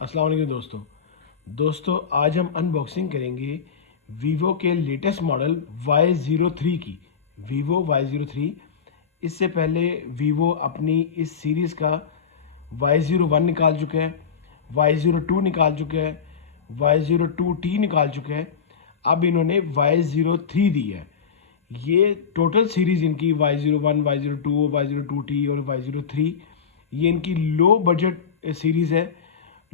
अस्सलाम वालेकुम दोस्तों आज हम अनबॉक्सिंग करेंगे वीवो के लेटेस्ट मॉडल Y03 की। Vivo Y03। इससे पहले वीवो अपनी इस सीरीज़ का Y01 निकाल चुका है, Y02 निकाल चुका है, Y02T निकाल चुका है। अब इन्होंने Y03 दी है। ये टोटल सीरीज़ इनकी Y01, Y02, Y02T और Y03, ये इनकी लो बजट सीरीज़ है।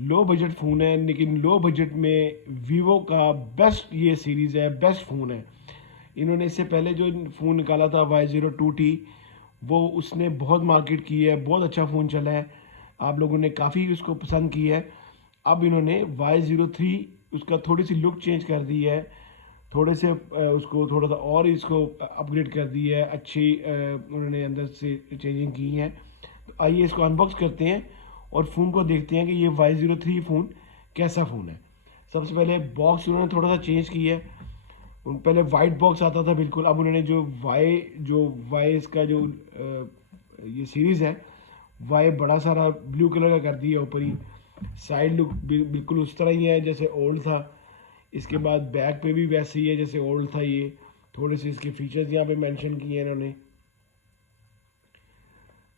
लो बजट फ़ोन है, लेकिन लो बजट में वीवो का बेस्ट ये सीरीज़ है, बेस्ट फ़ोन है। इन्होंने इससे पहले जो फ़ोन निकाला था Y02T, वो उसने बहुत मार्केट की है, बहुत अच्छा फ़ोन चला है, आप लोगों ने काफ़ी उसको पसंद की है। अब इन्होंने Y03 उसका थोड़ी सी लुक चेंज कर दी है, थोड़े से उसको थोड़ा सा और इसको अपग्रेड कर दी है, अच्छी उन्होंने अंदर से चेंजिंग की है। तो आइए इसको अनबॉक्स करते हैं और फ़ोन को देखते हैं कि ये Y03 फ़ोन कैसा फ़ोन है। सबसे पहले बॉक्स उन्होंने थोड़ा सा चेंज किया है। पहले वाइट बॉक्स आता था बिल्कुल, अब उन्होंने जो वाई इसका जो ये सीरीज़ है, वाई बड़ा सारा ब्लू कलर का कर दिया ऊपर ही। साइड लुक बिल्कुल उस तरह ही है जैसे ओल्ड था। इसके बाद बैक पे भी वैसे ही है जैसे ओल्ड था। ये थोड़े से इसके फीचर्स यहाँ पे मेंशन किए हैं इन्होंने।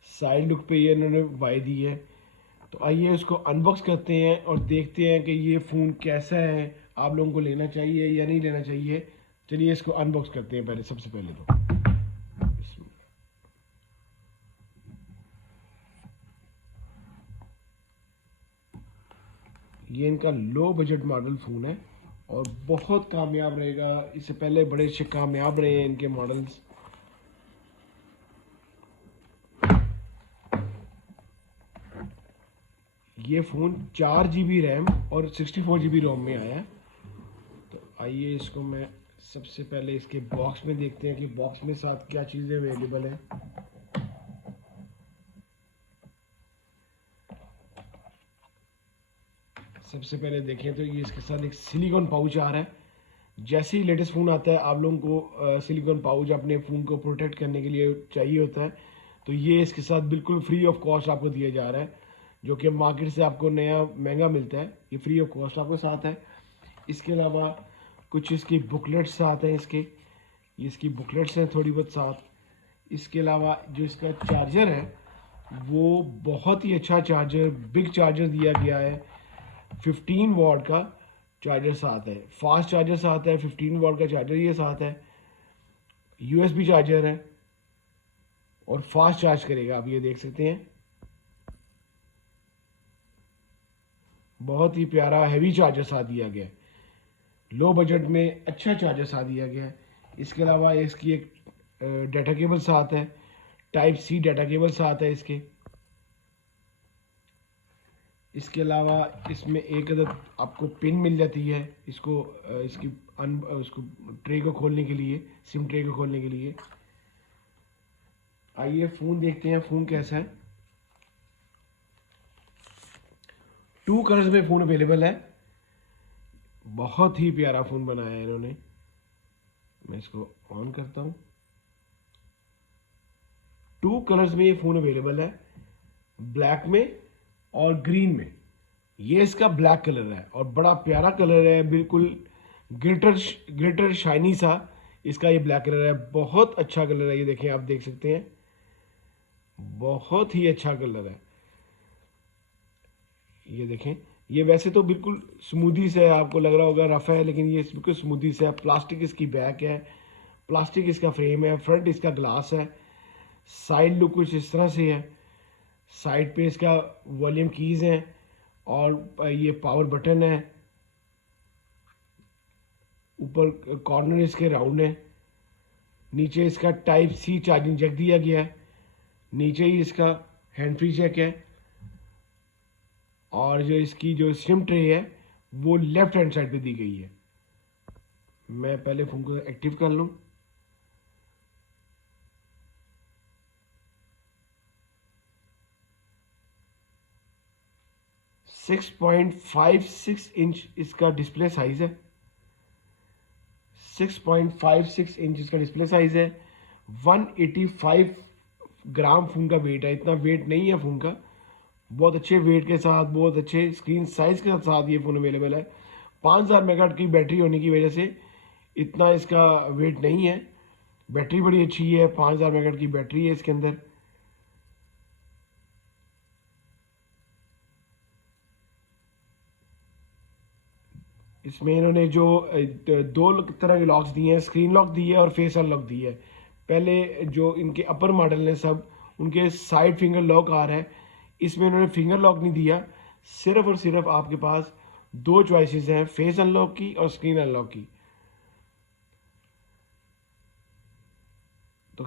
साइड लुक पे ये इन्होंने वाई दी है। तो आइए उसको अनबॉक्स करते हैं और देखते हैं कि ये फ़ोन कैसा है, आप लोगों को लेना चाहिए या नहीं लेना चाहिए। चलिए इसको अनबॉक्स करते हैं पहले, सबसे पहले तो ये इनका लो बजट मॉडल फ़ोन है और बहुत कामयाब रहेगा। इससे पहले बड़े अच्छे कामयाब रहे हैं इनके मॉडल्स। ये फ़ोन 4 GB रैम और 64 GB रोम में आया है। तो आइए इसको मैं सबसे पहले इसके बॉक्स में देखते हैं कि बॉक्स में साथ क्या चीज़ें अवेलेबल हैं। सबसे पहले देखें तो ये इसके साथ एक सिलिकॉन पाउच आ रहा है। जैसे ही लेटेस्ट फ़ोन आता है आप लोगों को सिलिकॉन पाउच अपने फ़ोन को प्रोटेक्ट करने के लिए चाहिए होता है। तो ये इसके साथ बिल्कुल फ्री ऑफ कॉस्ट आपको दिया जा रहा है, जो कि मार्केट से आपको नया महंगा मिलता है। ये फ्री ऑफ कॉस्ट आपको साथ है। इसके अलावा कुछ इसकी बुकलेट्स साथ हैं इसके, ये इसकी बुकलेट्स हैं थोड़ी बहुत साथ। इसके अलावा जो इसका चार्जर है वो बहुत ही अच्छा चार्जर, बिग चार्जर दिया गया है। 15 वॉट का चार्जर साथ है, फास्ट चार्जर साथ है, 15 वॉट का चार्जर ये साथ है, USB चार्जर है और फास्ट चार्ज करेगा, आप ये देख सकते हैं। बहुत ही प्यारा हैवी चार्जर साथ दिया गया है, लो बजट में अच्छा चार्जर साथ दिया गया है। इसके अलावा इसकी एक डाटा केबल साथ है, Type-C डाटा केबल साथ है इसके। इसके अलावा इसमें एक अदद आपको पिन मिल जाती है इसको इसकी उसको ट्रे को खोलने के लिए, सिम ट्रे को खोलने के लिए। आइए फ़ोन देखते हैं फ़ोन कैसा है। 2 कलर्स में फ़ोन अवेलेबल है। बहुत ही प्यारा फ़ोन बनाया है इन्होंने। मैं इसको ऑन करता हूँ। 2 कलर्स में ये फ़ोन अवेलेबल है, ब्लैक में और ग्रीन में। ये इसका ब्लैक कलर है और बड़ा प्यारा कलर है, बिल्कुल ग्लिटर ग्लिटर शाइनी सा इसका ये ब्लैक कलर है। बहुत अच्छा कलर है, ये देखें, आप देख सकते हैं, बहुत ही अच्छा कलर है। ये देखें, ये वैसे तो बिल्कुल स्मूदी से है, आपको लग रहा होगा रफ है, लेकिन ये बिल्कुल स्मूदी से है। प्लास्टिक इसकी बैक है, प्लास्टिक इसका फ्रेम है, फ्रंट इसका ग्लास है। साइड लुक कुछ इस तरह से है। साइड पे इसका वॉल्यूम कीज़ हैं और ये पावर बटन है। ऊपर कॉर्नर इसके राउंड है। नीचे इसका Type-C चार्जिंग जैक दिया गया है। नीचे ही इसका हैंड फ्री जैक है और जो इसकी जो सिम ट्रे है वो लेफ्ट हैंड साइड पे दी गई है। मैं पहले फ़ोन को एक्टिव कर लूँ। सिक्स 6.56 इंच इसका डिस्प्ले साइज है। 6.56 इंच इसका डिस्प्ले साइज है। 185 ग्राम फ़ोन का वेट है, इतना वेट नहीं है फ़ोन का, बहुत अच्छे वेट के साथ, बहुत अच्छे स्क्रीन साइज के साथ ये फ़ोन अवेलेबल है। 5000 मेगाहर्ट्ज़ की बैटरी होने की वजह से इतना इसका वेट नहीं है। बैटरी बड़ी अच्छी है, 5000 मेगाहर्ट्ज़ की बैटरी है इसके अंदर। इसमें इन्होंने जो दो तरह के लॉक्स दिए हैं, स्क्रीन लॉक दी है और फेस अनलॉक दी है। पहले जो इनके अपर मॉडल हैं सब, उनके साइड फिंगर लॉक आ रहा है, इसमें इन्होंने फिंगर लॉक नहीं दिया। सिर्फ और सिर्फ आपके पास दो चॉइसेस हैं, फेस अनलॉक की और स्क्रीन अनलॉक की। तो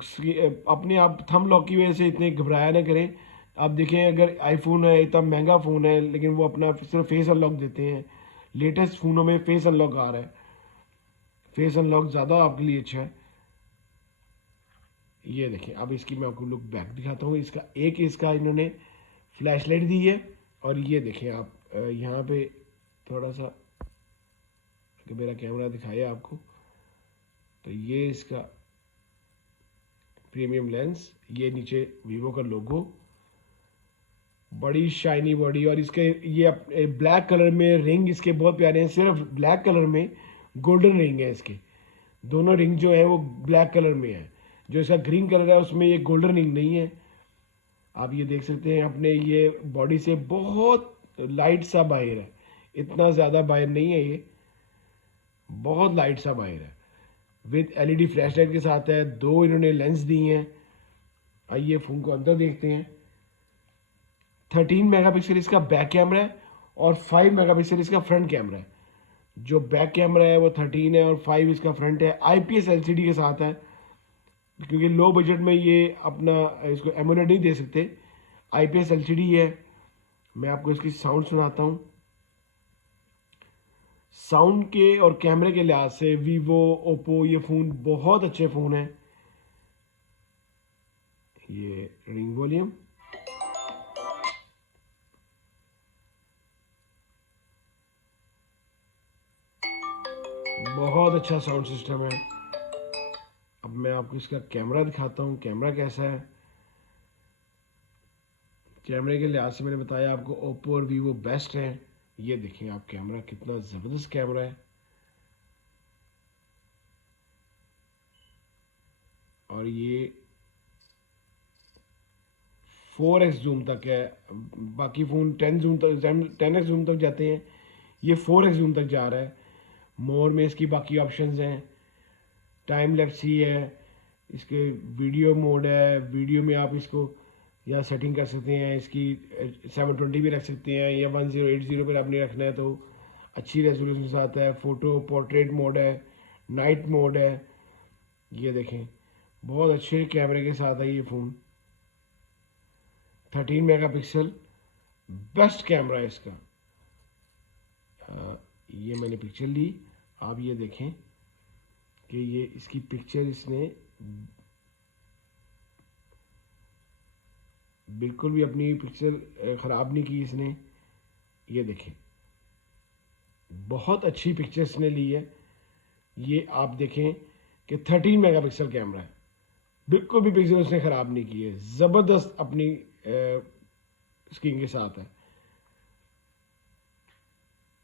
अपने आप थंब लॉक की वजह से इतने घबराया ना करें। आप देखें, अगर आईफोन है, इतना महंगा फ़ोन है, लेकिन वो अपना सिर्फ फेस अनलॉक देते हैं। लेटेस्ट फ़ोनों में फेस अनलॉक आ रहा है। फेस अनलॉक ज़्यादा आपके लिए अच्छा है। ये देखिए, अब इसकी मैं आपको लुक बैक दिखाता हूँ। इसका इन्होंने फ्लैश लाइट दी है। और ये देखें आप, यहाँ पे थोड़ा सा कि मेरा कैमरा दिखाया आपको, तो ये इसका प्रीमियम लेंस, ये नीचे वीवो का लोगो, बड़ी शाइनी बॉडी। और इसके ये ब्लैक कलर में रिंग इसके बहुत प्यारे हैं। सिर्फ ब्लैक कलर में गोल्डन रिंग है इसके। दोनों रिंग जो है वो ब्लैक कलर में है। जो इसका ग्रीन कलर है उसमें ये गोल्डन रिंग नहीं है। आप ये देख सकते हैं, अपने ये बॉडी से बहुत लाइट सा बाहर है। इतना ज़्यादा बाहर नहीं है ये, बहुत लाइट सा बाहर है। विद एलईडी फ्लैश लाइट के साथ है। दो इन्होंने लेंस दी हैं। आइए फ़ोन को अंदर देखते हैं। 13 मेगापिक्सल इसका बैक कैमरा है और 5 मेगापिक्सल इसका फ्रंट कैमरा है। जो बैक कैमरा है वो 13 है और 5 इसका फ्रंट है। आईपीएस एलसीडी के साथ है, क्योंकि लो बजट में ये अपना इसको एमोलेड नहीं दे सकते। आईपीएस एलसीडी है। मैं आपको इसकी साउंड सुनाता हूँ। साउंड के और कैमरे के लिहाज से वीवो, ओप्पो, ये फ़ोन बहुत अच्छे फ़ोन हैं। ये रिंग वॉल्यूम, बहुत अच्छा साउंड सिस्टम है। अब मैं आपको इसका कैमरा दिखाता हूँ, कैमरा कैसा है। कैमरे के लिहाज से मैंने बताया आपको ओप्पो और वीवो बेस्ट हैं। ये देखें आप, कैमरा कितना ज़बरदस्त कैमरा है। और ये 4x जूम तक है। बाकी फ़ोन 10 जूम तक, 10x जूम तक जाते हैं, ये 4x जूम तक जा रहा है। मोर में इसकी बाकी ऑप्शंस हैं। टाइम लैप्स ही है। इसके वीडियो मोड है, वीडियो में आप इसको या सेटिंग कर सकते हैं। इसकी 720 भी रख सकते हैं, या 1080 पर आपने रखना है तो अच्छी रेजोल्यूशन के साथ है। फ़ोटो पोर्ट्रेट मोड है, नाइट मोड है। ये देखें, बहुत अच्छे कैमरे के साथ है ये फ़ोन। 13 मेगापिक्सल बेस्ट कैमरा है इसका। ये मैंने पिक्चर ली, आप ये देखें कि ये इसकी पिक्चर इसने बिल्कुल भी अपनी पिक्चर ख़राब नहीं की इसने। ये देखें, बहुत अच्छी पिक्चर इसने ली है। ये आप देखें कि 13 मेगापिक्सल कैमरा है, बिल्कुल भी पिक्चर उसने ख़राब नहीं की है। ज़बरदस्त अपनी स्क्रीन के साथ है।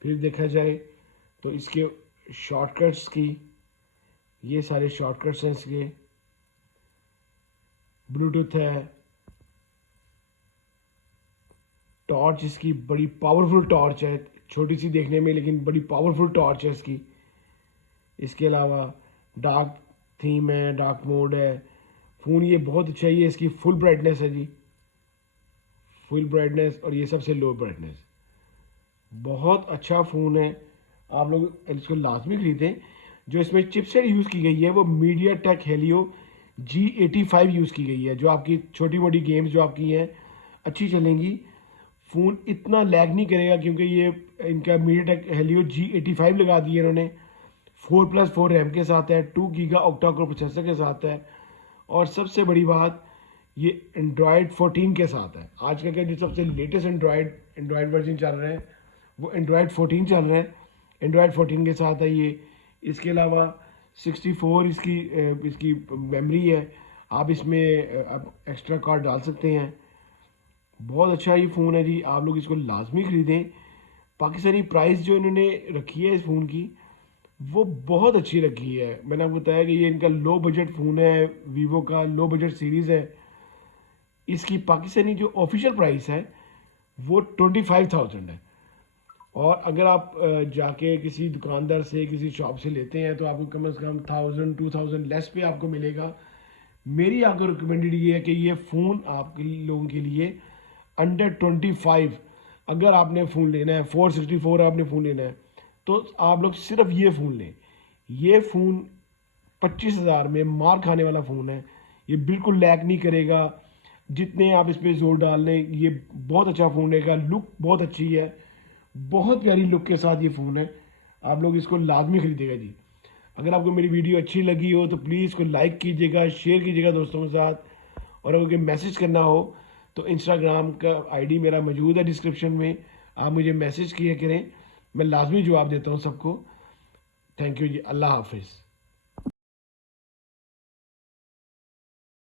फिर देखा जाए तो इसके शॉर्टकट्स की, ये सारे शॉर्टकट्स हैं इसके। ब्लूटूथ है, टॉर्च इसकी बड़ी पावरफुल टॉर्च है, छोटी सी देखने में लेकिन बड़ी पावरफुल टॉर्च है इसकी। इसके अलावा डार्क थीम है, डार्क मोड है। फ़ोन ये बहुत अच्छा है। ये इसकी फुल ब्राइटनेस है जी, फुल ब्राइटनेस, और ये सबसे लो ब्राइटनेस। बहुत अच्छा फ़ोन है, आप लोग इसको लाजमी खरीदें। जो इसमें चिपसेट यूज़ की गई है वो media take Helio G85 use की गई है, जो आपकी छोटी मोटी गेम्स जो आपकी हैं अच्छी चलेंगी। फ़ोन इतना लैग नहीं करेगा, क्योंकि ये इनका मीडिया टेक हेलियो G85 लगा दिया इन्होंने। 4+4 रैम के साथ है, 2 गीगा ऑक्टा कोर प्रोसेसर के साथ है, और सबसे बड़ी बात ये एंड्रॉयड 14 के साथ है। आज का क्या जो सबसे लेटेस्ट एंड्रॉयड वर्जन चल रहा है वो एंड्रॉयड 14 चल रहा है। एंड्रॉयड 14 के साथ है ये। इसके अलावा 64 इसकी मेमोरी है। आप इसमें आप एक्स्ट्रा कार्ड डाल सकते हैं। बहुत अच्छा ये फ़ोन है जी, आप लोग इसको लाजमी ख़रीदें। पाकिस्तानी प्राइस जो इन्होंने रखी है इस फ़ोन की, वो बहुत अच्छी रखी है। मैंने आपको बताया कि ये इनका लो बजट फ़ोन है, वीवो का लो बजट सीरीज़ है। इसकी पाकिस्तानी जो ऑफिशियल प्राइस है वो 25,000 है। और अगर आप जाके किसी दुकानदार से, किसी शॉप से लेते हैं तो आपको कम से कम 1000-2000 लेस पे आपको मिलेगा। मेरी आपको रिकमेंडेड ये है कि ये फ़ोन आपके लोगों के लिए अंडर 25, अगर आपने फ़ोन लेना है 464 आपने फ़ोन लेना है तो आप लोग सिर्फ ये फ़ोन लें। ये फ़ोन 25,000 में मार खाने वाला फ़ोन है। ये बिल्कुल लैग नहीं करेगा, जितने आप इस पर जोर डाल लें ये बहुत अच्छा फ़ोन रहेगा। लुक बहुत अच्छी है, बहुत प्यारी लुक के साथ ये फ़ोन है। आप लोग इसको लाजमी खरीदेगा जी। अगर आपको मेरी वीडियो अच्छी लगी हो तो प्लीज़ इसको लाइक कीजिएगा, शेयर कीजिएगा दोस्तों के साथ। और अगर कोई मैसेज करना हो तो इंस्टाग्राम का आईडी मेरा मौजूद है डिस्क्रिप्शन में, आप मुझे मैसेज किया करें, मैं लाजमी जवाब देता हूँ सबको। थैंक यू जी, अल्लाह हाफिज़।